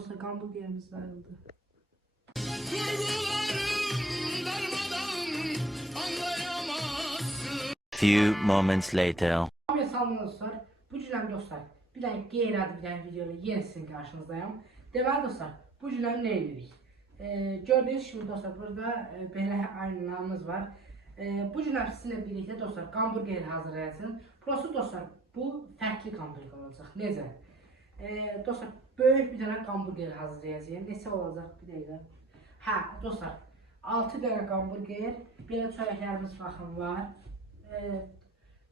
Dostlar hamburgerimiz ayrıldı. Few moments later. Salam dostlar. Bu cürəm dostlar. Bir dənə qeyri-adi bir dənə videoyla yenə sizin qarşınızdayım. Deməli dostlar, bu cürəm nə edirik? Gördüyünüz kimi dostlar, burada belə aynamız var. Bu cürəm sizinlə birlikdə dostlar hamburger hazırlayacağıq. Prosta dostlar, bu fərqli hamburger olacaq. Necə? Dostlar, böyük bir dənə hamburger hazırlayacağıq. Neçə olacaq bir dəqiqə? Hə, dostlar, 6 dənə hamburger, belə çörəklərimiz baxın var.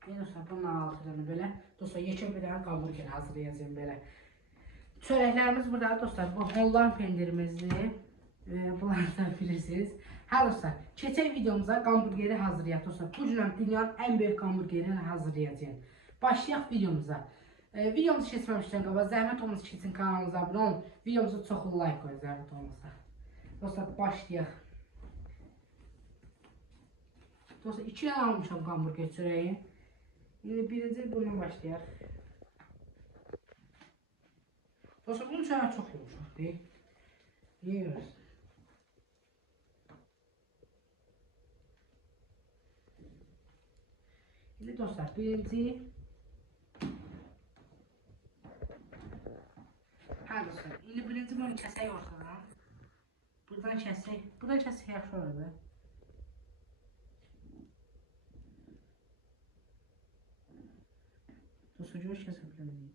Dostlar, bunun altını belə. Dostlar, yekə bir dənə hamburger hazırlayacağım belə. Çörəklərimiz burada dostlar, bu Holland pendirimizdir. Bunlardan bilirsiniz. Hə dostlar, keçək videomuza hamburgeri hazırlayaq dostlar. Bu cürəm dünyanın ən böyük hamburgerini hazırlayacağım. Başlayaq videomuza. Videomuzu keçməmişdən qabaq zəhmət olmasa keçin kanalımıza abunə olun. Videomuza çoxlu like qoyun zəhmət olmasa. Dostlar, başlayaq. Dostlar, 2 dənə almışam hamburger çörəyi. Şimdi birinci bundan başlayaq. Dostlar, bunun çörəyi çox yumuşaq deyil. Niyə görürsün? Şimdi dostlar, birinci dostlar, indi birinci bunu kəsək ortadan. Buradan kəsək, buradan kəsək yaxşı olur. Dostlar, görüş kəsə bilməyim.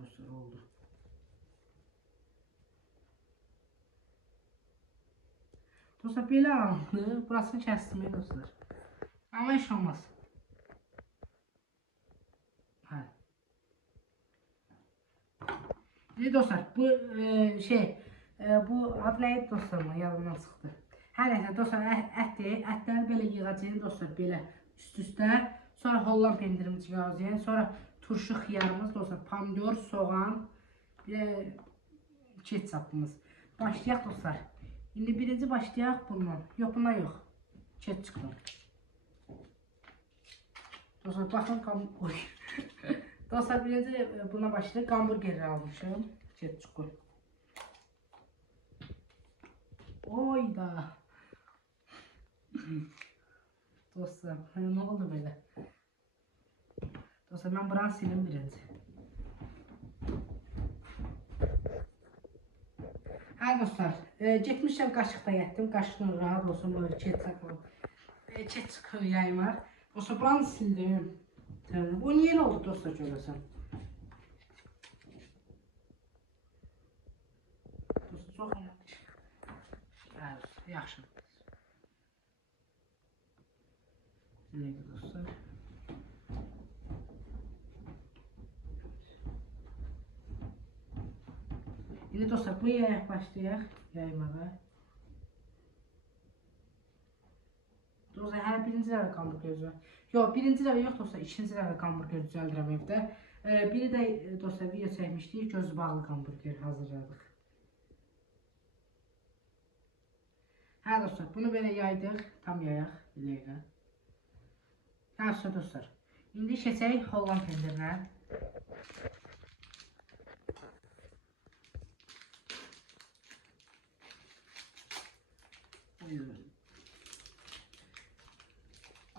Dostlar, oldu. Dostlar, belə alındı. Burasını kəsdim dostlar. Ama iş olmaz. Hə. Şimdi dostlar, bu bu adı neydi dostlar? Yadımdan çıxdı. Hər nəysə dostlar, ətdir. Ətləri belə yığacağıq dostlar, belə üst-üstə. Sonra Holland pendirimizi yığacağıq. Sonra turşu xiyarımız dostlar, pomidor, soğan, bir də ketçapımız. Başlayaq dostlar. İndi birinci başlayaq bundan. Yox, bundan yox. Ketçapdan. Dostlar, baxın dostlar, birinci buna başlayaq. Hamburgeri almışım. Ketçuku. Oyda. Dostlar, nə oldu belə? Dostlar, mən buranı silim birinci. Hə dostlar, getmişəm qaşıqda yətdim. Qaşıqla rahat olsun, böyle ketçuk yayım var. Dostlar, buranı sildim. Bu niye oldu dostlar görəsən? Dostlar, çox yanlış. Yaxşı. Neydi dostlar? Şimdi dostlar, bu yayaq başlayaq yaymağa. Dostlar, hələ birinci dəfə hamburger düzəldirəm. Yox, birinci dəfə yox dostlar, ikinci dəfə hamburger düzəldirəm evdə. Biri də dostlar, video çəkmişdik, gözü bağlı hamburger hazırladıq. Hə dostlar, bunu belə yaydıq, tam yayaq, biləyək. Hə dostlar, indi keçək Holland pendirinə.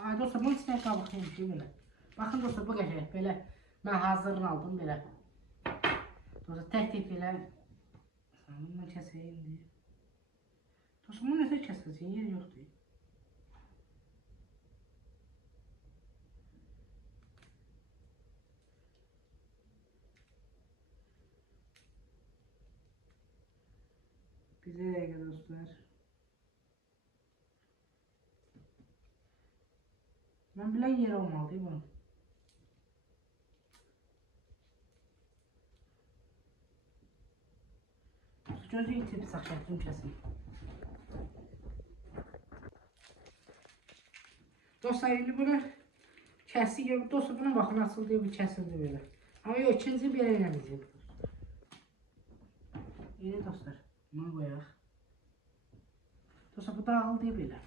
Ay dostlar, bunun içine qabıq yemişik belə. Baxın dostlar, bu qəşəng belə. Mən hazırını aldım belə. Dostlar, tək belə. Bunu kəsəyim deyə. Dostlar, bunu nəsə kəsəcək, yer yoxdur. Bir dəqiqə dostlar. Ben bilən yer olmalı değil bunun. Gözü itib saxlayatım kəsin. Dostlar, indi bunu kəsik. Dostlar, buna baxın, açıldı, bu kəsildi belə. Ama yok, ikinci bir yere eləməyəcək. Yeni dostlar, bunu qoyaq. Dostlar, bu dağıl deyib elə.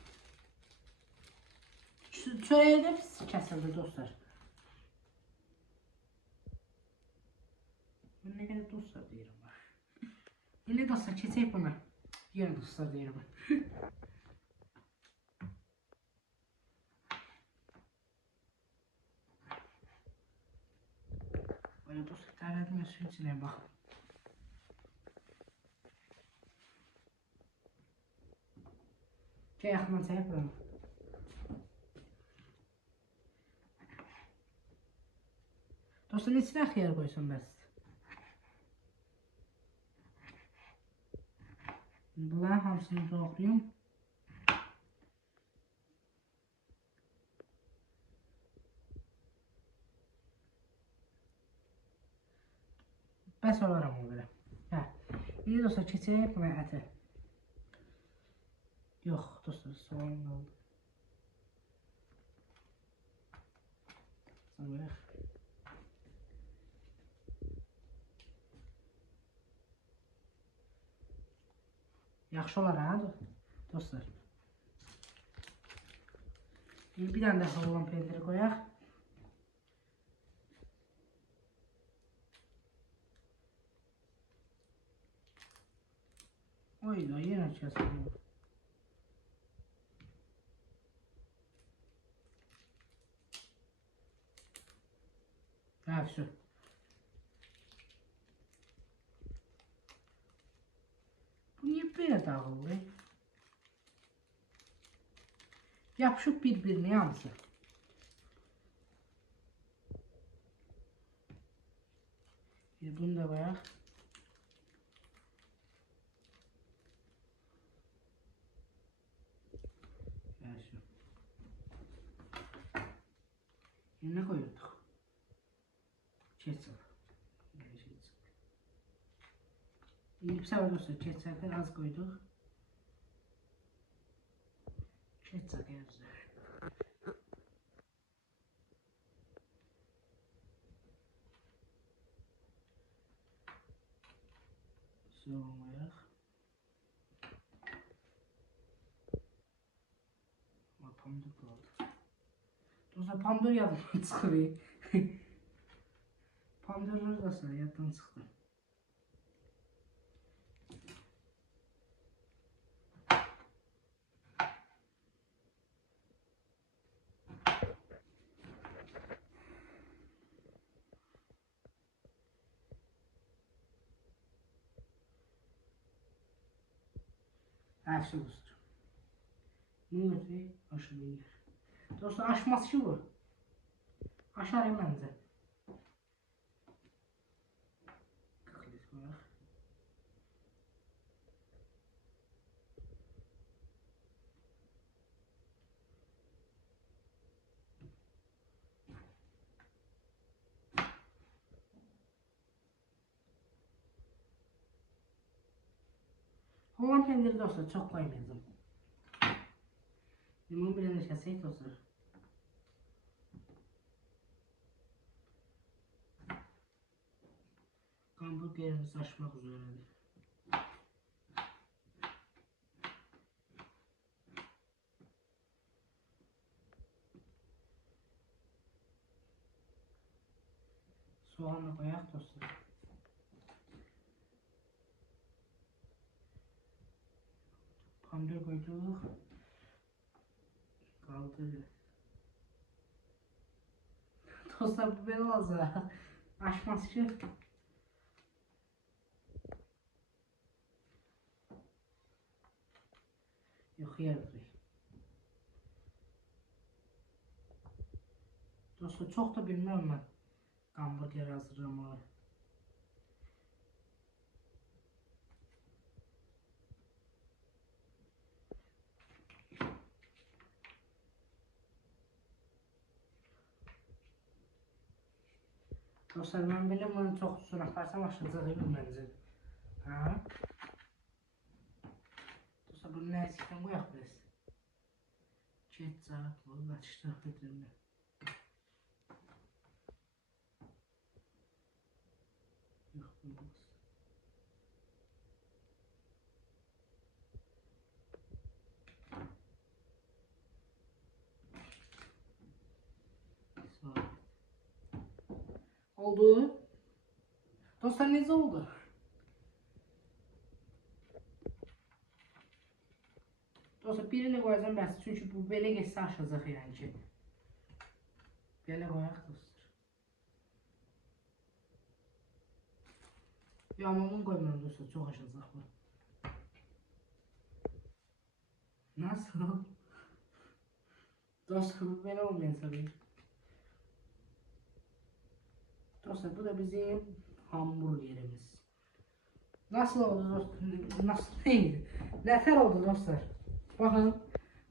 Çörəyə də pis kəsildi dostlar. Ben ne kadar dostlar deyirəm bax. İndi dostlar, keçək buna. Yenə dostlar deyirəm. Böyle dostlar, tərlədim və suyun içinə bax. Gəl yaxından çəkib bunu. Dostlar, neçə xiyar qoysun bəs? Bunların hamısını doğrayım. Bəs olaram o belə. Hə. İndi dostlar, keçək buna əti. Yox dostlar, soğan qaldı. Sonra yaxşı olar ha dostlar. Bir dənə də havulan pendiri qoyaq. Oy da yenə kəsdim. Hə, şu. Bu niye böyle dağıldı? Yapışıp birbirine hamısı. Bunu da koyaq. Ne koyuyorduk? Ketçap. İndi bir sefer dostlar, ketçapı az koyduk. Ketçap yazdı. Soğumayaq. Ama pomidor kaldı. Dostlar, pomidor yadımdan çıxır. Pomidorları dostlar yaddan çıxdı. Əfsə dostlar. Bunu götürək, aşırı yer. Dostlar, aşması ki bu. Aşar məncə. Qıqlıq qoyaq. Holan pendiri dostlar, çox qoymayacağım. Limon bir dənə kəsək dostlar. Hamburgerimiz açmaq üzrədir. Soğanla koyaq dostlar. Pomidor koyduq. Qaldı. Dostlar, bu belə olacaq. Açması ki. Yox, yer qırıq. Dostlar, çox da bilmirəm mən hamburger hazırlamağı. Dostlar, mən biləm bunu çox uzun aparsam aşacağım məncə. Ha? Dostlar, bunu nə əsikdən qoyaq biz? Ketçap, bunu atışdıraq bitirmə. Oldu. Dostlar necə oldu? Dostlar birini koyacağım bəs. Çünki bu belə geçsə aşacaq yəni ki. Belə qoyaq dostlar. Yağmurun koymuyorum dostlar. Çok aşacaq bu. Nasıl? Dostlar bu belə olmayan tabii. Dostlar bu da bizim hamburgerimiz. Nasıl oldu dostlar? Nasıl neydi? Nefer oldu dostlar. Bakın.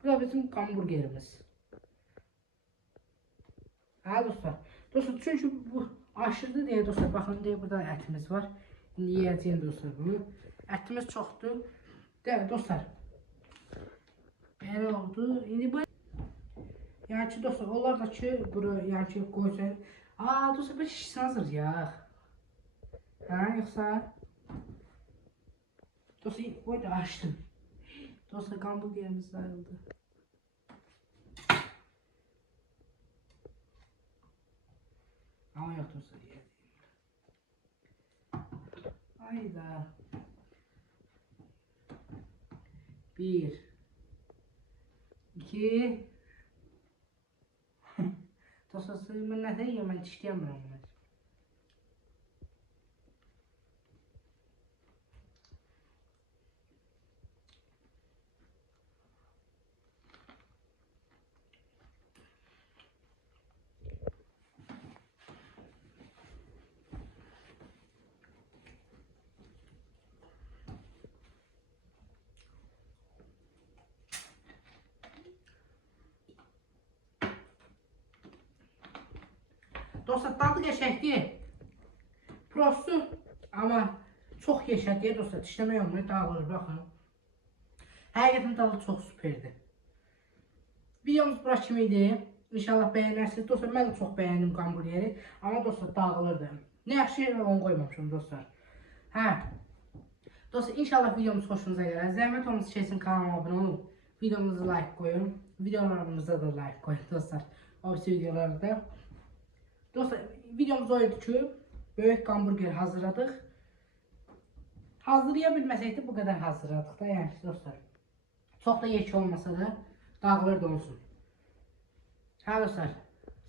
Bu da bizim hamburgerimiz. Ha dostlar. Dostlar çünkü bu aşırı diye dostlar. Bakın diye burada etimiz var. İndi yiyeceğim dostlar bunu. Etimiz çoxdur. Değil dostlar. Belə oldu. İndi bu yani ki dostlar onlar da ki bura yani ki qoysan. Aa dostlar bir şişsin hazır ya. Ha yoksa dostlar koy da açtım. Dostlar hamburgerimiz ayrıldı. Ama yok dostlar ya. Hayda. Bir. İki. Dostlar ben ne diyeyim ben işleyemem bunlar. Dostlar tadı geçəkdir. Prostu ama çox yeşəkdir dostlar. Dişləmək olmuyor dağılır baxın. Həqiqətən tadı çox süperdir. Videomuz bura kimi idi. İnşallah beğenirsiniz. Dostlar ben de çok beğendim hamburgeri. Ama dostlar dağılırdı. Ne yaxşı yerə onu koymamışım dostlar. Hə. Dostlar inşallah videomuz hoşunuza gələr. Zəhmət olmasa şeysin kanalıma abone olun. Videomuzu like koyun. Videolarımıza da like koyun dostlar. O videolarda. Dostlar videomuz oydu ki böyük hamburger hazırladık. Hazırlayabilməsək bu kadar hazırladık da yani dostlar. Çok da yekə olmasa da dağılır da olsun. Ha dostlar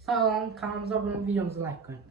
sağ olun, kanalımıza abone olun, videomuzu like koyun.